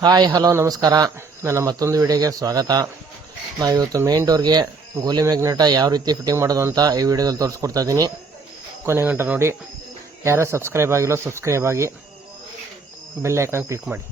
Hi hello ನಮಸ್ಕಾರ. ನನ್ನ ಮತ್ತೊಂದು ವಿಡಿಯೋಗೆ ಸ್ವಾಗತ. ನಾವಿವತ್ತು ಮೇನ್ ಡೋರ್ಗೆ ಗೋಲಿ ಮ್ಯಾಗ್ನೆಟ ಯಾವ ರೀತಿ ಫಿಟ್ಟಿಂಗ್ ಮಾಡೋದು ಅಂತ ಈ ವಿಡಿಯೋದಲ್ಲಿ ತೋರಿಸ್ಕೊಡ್ತಾ ಇದ್ದೀನಿ. ಕೊನೆ ಗಂಟೆ ನೋಡಿ. ಯಾರು ಸಬ್ಸ್ಕ್ರೈಬ್ ಆಗಿಲ್ಲ ಸಬ್ಸ್ಕ್ರೈಬ್ ಆಗಿ, ಬೆಲ್ ಐಕಾನ್ ಕ್ಲಿಕ್ ಮಾಡಿ.